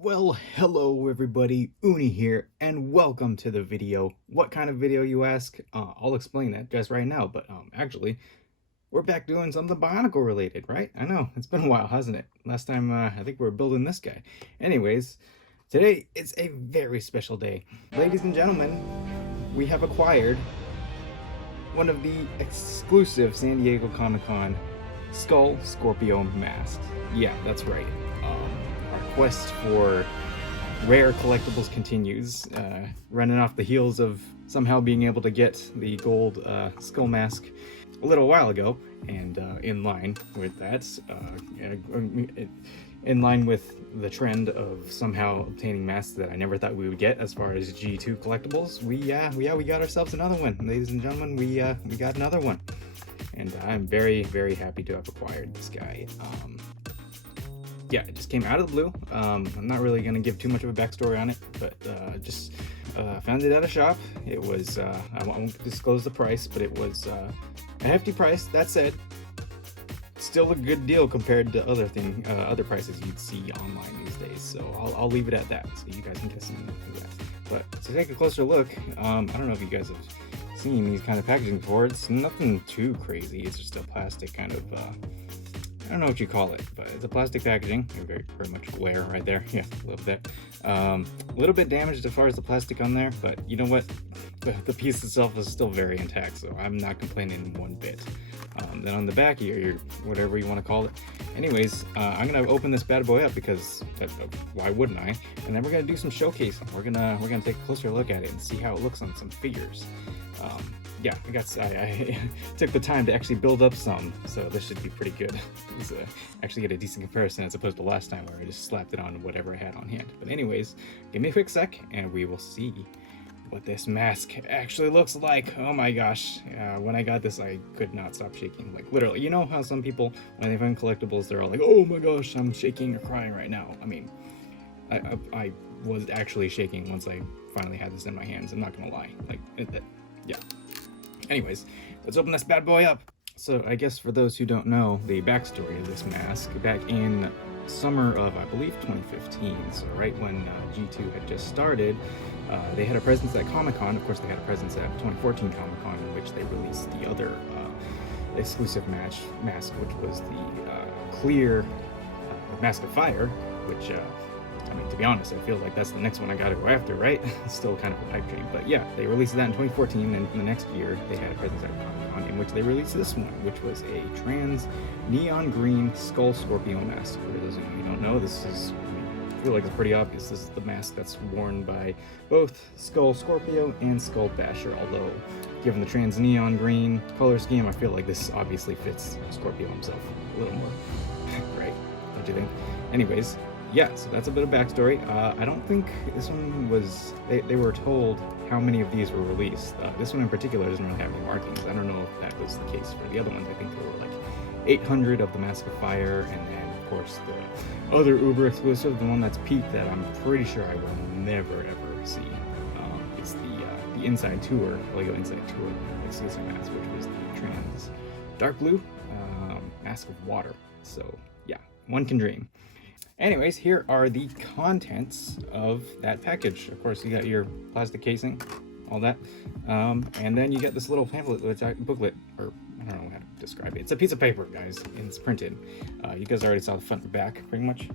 Well, hello everybody, Uni here, and welcome to the video. What kind of video, you ask? I'll explain that just right now, but actually, we're back doing something Bionicle related, right? I know, it's been a while, hasn't it? Last time, I think we were building this guy. Anyways, today it's a very special day. Ladies and gentlemen, we have acquired one of the exclusive San Diego Comic-Con Scorpio masks. Yeah, that's right. Our quest for rare collectibles continues, running off the heels of somehow being able to get the gold skull mask a little while ago, and in line with that, in line with the trend of somehow obtaining masks that I never thought we would get as far as G2 collectibles, we got ourselves another one, ladies and gentlemen. We got another one, and I'm very, very happy to have acquired this guy. Yeah, it just came out of the blue. I'm not really going to give too much of a backstory on it, but just found it at a shop. It was, I won't disclose the price, but it was a hefty price. That said, still a good deal compared to other prices you'd see online these days. So I'll leave it at that, so you guys can get some of that. But to take a closer look, I don't know if you guys have seen these kind of packaging before. It's nothing too crazy. It's just a plastic kind of, I don't know what you call it, but it's a plastic packaging. Very, very much glare right there. Yeah, a little bit. A little bit damaged as far as the plastic on there, but you know what? The piece itself is still very intact, so I'm not complaining one bit. Then on the back here, your whatever you want to call it. Anyways, I'm gonna open this bad boy up because why wouldn't I? And then we're gonna do some showcasing. We're gonna take a closer look at it and see how it looks on some figures. Yeah, I took the time to actually build up some, so this should be pretty good. Actually get a decent comparison as opposed to last time where I just slapped it on whatever I had on hand. But anyways, give me a quick sec and we will see what this mask actually looks like. Oh my gosh, when I got this I could not stop shaking, like literally. You know how some people, when they find collectibles, they're all like, oh my gosh, I'm shaking or crying right now. I mean, I was actually shaking once I finally had this in my hands, I'm not gonna lie. Like, yeah. Anyways, let's open this bad boy up. So I guess for those who don't know the backstory of this mask, back in summer of, I believe, 2015, so right when G2 had just started, they had a presence at Comic-Con. Of course, they had a presence at 2014 Comic-Con, in which they released the other exclusive mask, which was the clear Mask of Fire, which I mean, to be honest, I feel like that's the next one I gotta go after, right? It's still kind of a pipe dream. But yeah, they released that in 2014, and the next year they had a presence at Comic-Con in which they released this one, which was a trans neon green skull Scorpio mask. For those of you who don't know, this is, I feel like it's pretty obvious, this is the mask that's worn by both Skull Scorpio and Skull Basher, although given the trans neon green color scheme, I feel like this obviously fits Scorpio himself a little more, right? Don't you think? Anyways, yeah, so that's a bit of backstory. I don't think this one was, they were told how many of these were released. This one in particular doesn't really have any markings. I don't know if that was the case for the other ones. I think there were like 800 of the Mask of Fire, and then of course the other Uber exclusive, the one that's Pete, that I'm pretty sure I will never ever see. It's the Inside Tour, Lego Inside Tour exclusive mask, which was the trans dark blue Mask of Water. So yeah, one can dream. Anyways, here are the contents of that package. Of course, you got your plastic casing, all that, and then you get this little pamphlet, booklet, or I don't know how to describe it. It's a piece of paper, guys, and it's printed. You guys already saw the front and back, pretty much.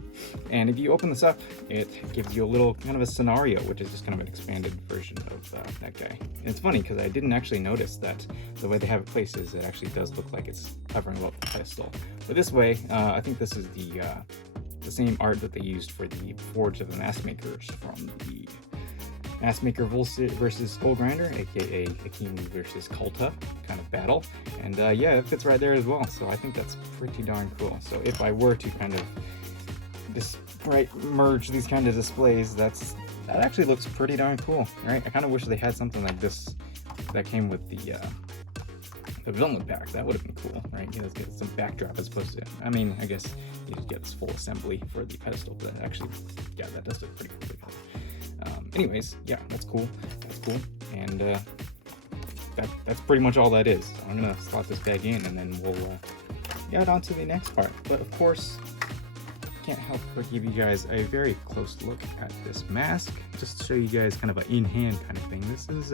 And if you open this up, it gives you a little kind of a scenario, which is just kind of an expanded version of that guy. And it's funny because I didn't actually notice that the way they have it placed is it actually does look like it's hovering above the pedestal. But this way, I think this is the same art that they used for the Forge of the Mask Makers from the Mask Maker versus Skull Grinder, aka Akimi versus Kulta kind of battle. And yeah, it fits right there as well, so I think that's pretty darn cool. So if I were to kind of just merge these kind of displays, that actually looks pretty darn cool, right? I kind of wish they had something like this that came with the villain pack. That would have been cool, right? You know, get some backdrop as opposed to, I mean, I guess you just get this full assembly for the pedestal, but actually, yeah, that does look pretty cool. Anyways, yeah, that's cool. That's cool. And that's pretty much all that is. So I'm gonna slot this bag in, and then we'll get on to the next part. But of course, can't help but give you guys a very close look at this mask, just to show you guys kind of an in-hand kind of thing. This is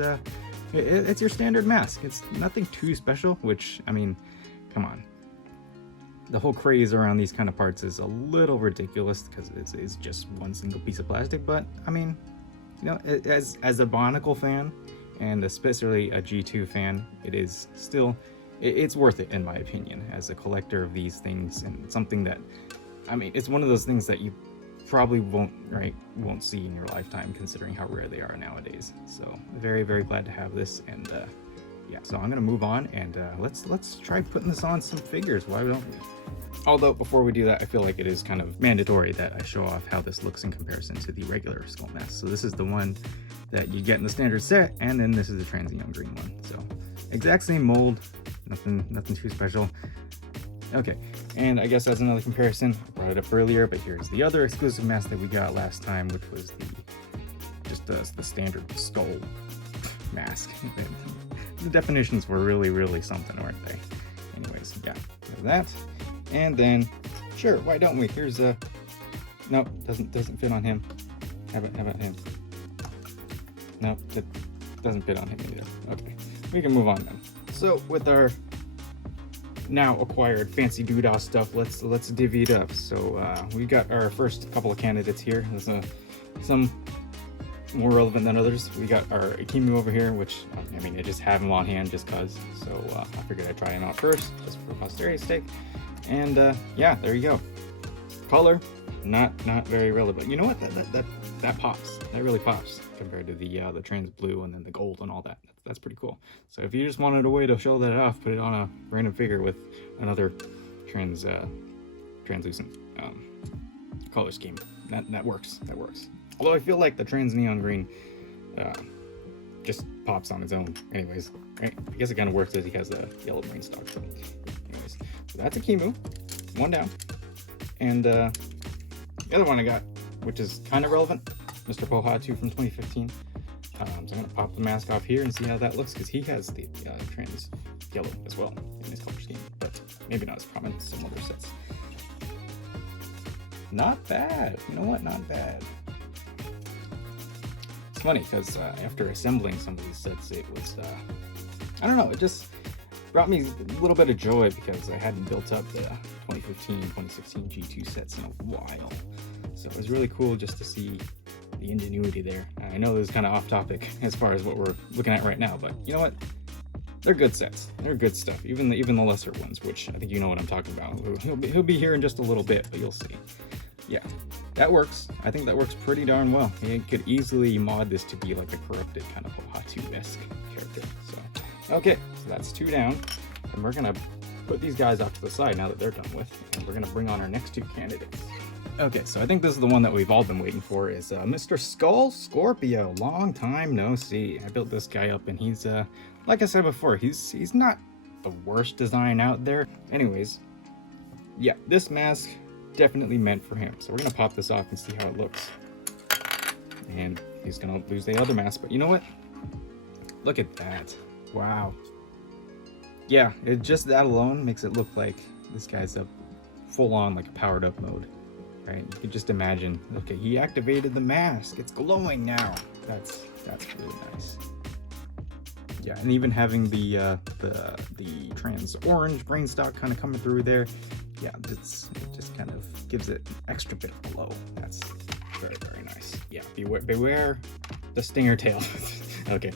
it's your standard mask. It's nothing too special, which, I mean, come on. The whole craze around these kind of parts is a little ridiculous because it's just one single piece of plastic, but I mean, you know, as a Bionicle fan, and especially a G2 fan, it is still, it's worth it in my opinion, as a collector of these things, and something that, I mean, it's one of those things that you probably won't see in your lifetime, considering how rare they are nowadays. So very, very glad to have this, and yeah, so I'm gonna move on, and let's try putting this on some figures. Why don't we? Although before we do that, I feel like it is kind of mandatory that I show off how this looks in comparison to the regular skull mask. So this is the one that you get in the standard set, and then this is the trans neon green one. So exact same mold, nothing too special. Okay, and I guess as another comparison, I brought it up earlier, but here's the other exclusive mask that we got last time, which was the standard skull mask. The definitions were really something, weren't they? Anyways, yeah, there's that. And then, sure, why don't we? Here's a, nope, doesn't fit on him. How about him? Nope, that doesn't fit on him either. Okay, we can move on then. So with our now acquired fancy doodah stuff, let's divvy it up. So we got our first couple of candidates here. There's some more relevant than others. We got our Akimu over here, which, I mean, I just have him on hand just cause, so I figured I'd try him out first, just for posterity's sake. And yeah, there you go. Color, not very relevant. You know what? That pops. That really pops compared to the trans blue and then the gold and all that. That's pretty cool. So if you just wanted a way to show that off, put it on a random figure with another translucent color scheme. That works. That works. Although I feel like the trans neon green just pops on its own. Anyways, right? I guess it kind of works as he has a yellow brain stock. So anyways, so that's a Akimu, one down. And the other one I got, which is kind of relevant, Mr. Pohatu from 2015. So I'm gonna pop the mask off here and see how that looks, because he has the trans yellow as well in his color scheme, but maybe not as prominent as some other sets. Not bad. You know what? Not bad. It's funny because after assembling some of these sets, it was, I don't know, it just brought me a little bit of joy because I hadn't built up the 2015, 2016 G2 sets in a while. So it was really cool just to see the ingenuity there. I know this is kind of off topic as far as what we're looking at right now, but you know what? They're good sets. They're good stuff. Even the lesser ones, which I think you know what I'm talking about. He'll be here in just a little bit, but you'll see. Yeah, that works. I think that works pretty darn well. You could easily mod this to be like a corrupted kind of Pohatu-esque character. So, okay, so that's two down. And we're gonna put these guys off to the side now that they're done with. And we're gonna bring on our next two candidates. Okay, so I think this is the one that we've all been waiting for, is Mr. Skull Scorpio. Long time no see. I built this guy up, and he's, like I said before, he's not the worst design out there. Anyways, yeah, this mask definitely meant for him. So we're gonna pop this off and see how it looks. And he's gonna lose the other mask, but you know what? Look at that. Wow. Yeah, just that alone makes it look like this guy's up full on like a powered up mode. Right? You can just imagine, okay, he activated the mask. It's glowing now. That's really nice. Yeah, and even having the trans orange brain stock kind of coming through there, yeah, it just kind of gives it an extra bit of glow. That's very, very nice. Yeah, beware the stinger tail. Okay,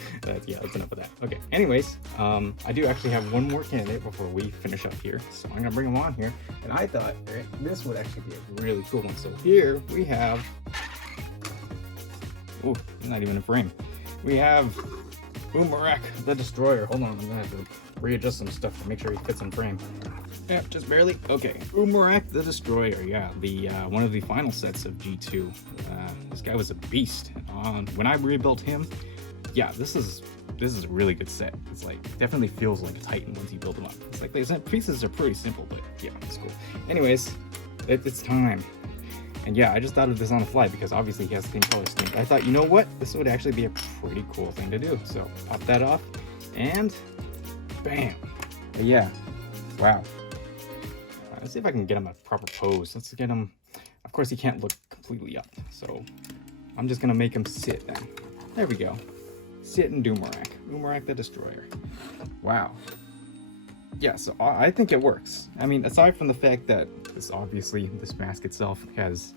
yeah, that's enough of that. Okay, anyways, I do actually have one more candidate before we finish up here, so I'm gonna bring him on here. And I thought, right, this would actually be a really cool one. So here we have, oh, not even a frame. We have Boomerang the Destroyer. Hold on, I'm gonna have to readjust some stuff to make sure he fits in frame. Yeah, just barely. Okay, Boomerang the Destroyer. Yeah, the one of the final sets of G2. This guy was a beast. When I rebuilt him, yeah, this is a really good set. It's like, definitely feels like a Titan once you build them up. It's like, the pieces are pretty simple, but yeah, it's cool. Anyways, it's time. And yeah, I just thought of this on the fly because obviously he has the same color scheme. But I thought, you know what? This would actually be a pretty cool thing to do. So pop that off and bam. But yeah, wow. Let's see if I can get him a proper pose. Let's get him a course, he can't look completely up, so I'm just gonna make him sit then. There we go. Sit in Doomerak. Doomerak the Destroyer. Wow. Yeah, so I think it works. I mean, aside from the fact that this mask itself has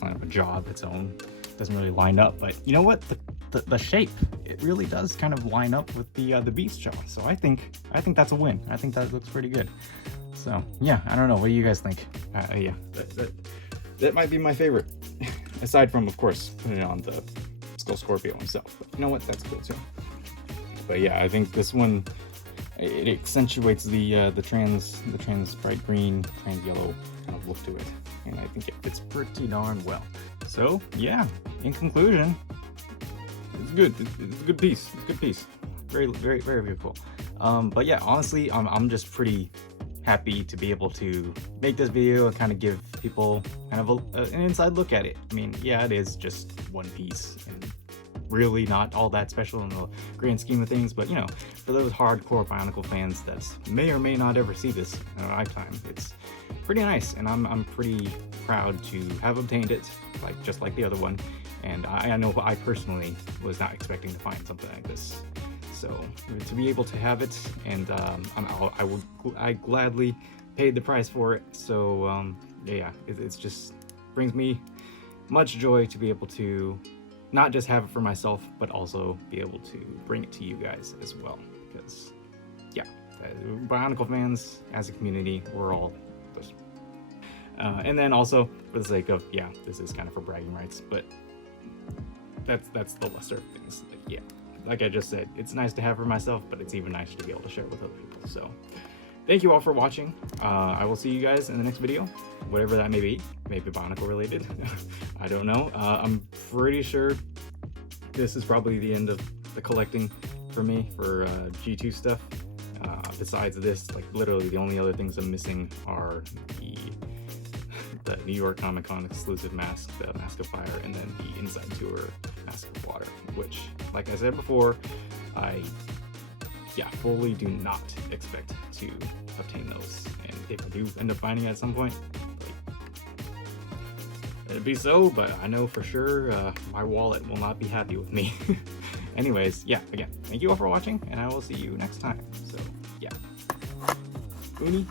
kind of a jaw of its own, doesn't really line up, but you know what? The shape, it really does kind of line up with the beast jaw. So I think that's a win. I think that looks pretty good. So yeah, I don't know. What do you guys think? Yeah, that might be my favorite. Aside from, of course, putting it on the Scorpio himself. But you know what? That's cool too. But yeah, I think this one, it accentuates the trans bright green, trans yellow kind of look to it, and I think it fits pretty darn well. So yeah, in conclusion, it's good. It's a good piece. It's a good piece. Very, very, very, very cool. But yeah, honestly, I'm just pretty happy to be able to make this video and kind of give people kind of an inside look at it. I mean, yeah, it is just one piece and really not all that special in the grand scheme of things, but you know, for those hardcore Bionicle fans that may or may not ever see this in a lifetime, it's pretty nice, and I'm pretty proud to have obtained it, just like the other one. And I know I personally was not expecting to find something like this. So to be able to have it, and I gladly paid the price for it. So yeah, it's just brings me much joy to be able to not just have it for myself, but also be able to bring it to you guys as well. Because yeah, Bionicle fans as a community, we're all just. And then also for the sake of, yeah, this is kind of for bragging rights, but that's the lesser of things. Yeah, like I just said, it's nice to have for myself, but it's even nicer to be able to share it with other people. So thank you all for watching. I will see you guys in the next video, whatever that may be. Maybe Bionicle related. I don't know. I'm pretty sure this is probably the end of the collecting for me for G2 stuff. Besides this, literally the only other things I'm missing are the New York Comic Con exclusive mask, the Mask of Fire, and then the Inside Tour Mask of Water, which, like I said before, I fully do not expect to obtain those. And if I do end up finding it at some point, it'd be so, but I know for sure my wallet will not be happy with me. Anyways, yeah, again, thank you all for watching, and I will see you next time. So, yeah. Uni.